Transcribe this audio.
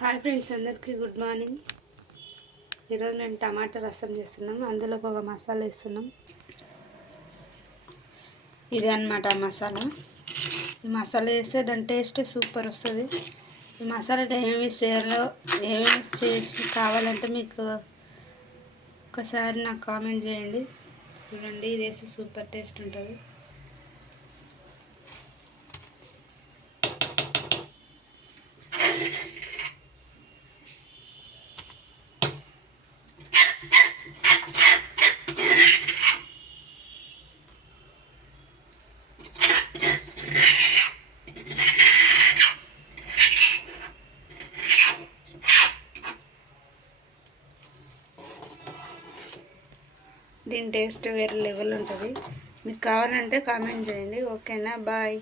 Hi friends, అందరికీ good morning. ఈరోజు నేను టమాటా రసం చేస్తున్నాం. అందులోకి ఒక మసాలా వేస్తున్నాం. ఇది అన్నమాట మసాలా. ఈ మసాలా వేస్తే దాని టేస్ట్ సూపర్ వస్తుంది. ఈ మసాలా ఏమేమి చేయాలో ఏమేమి చేసి కావాలంటే మీకు ఒకసారి నాకు కామెంట్ చేయండి. చూడండి, ఇది వేస్తే సూపర్ టేస్ట్ ఉంటుంది. దీని టేస్ట్ వేరే లెవెల్ ఉంటుంది. మీకు కావాలంటే కామెంట్ చేయండి. ఓకేనా? బాయ్.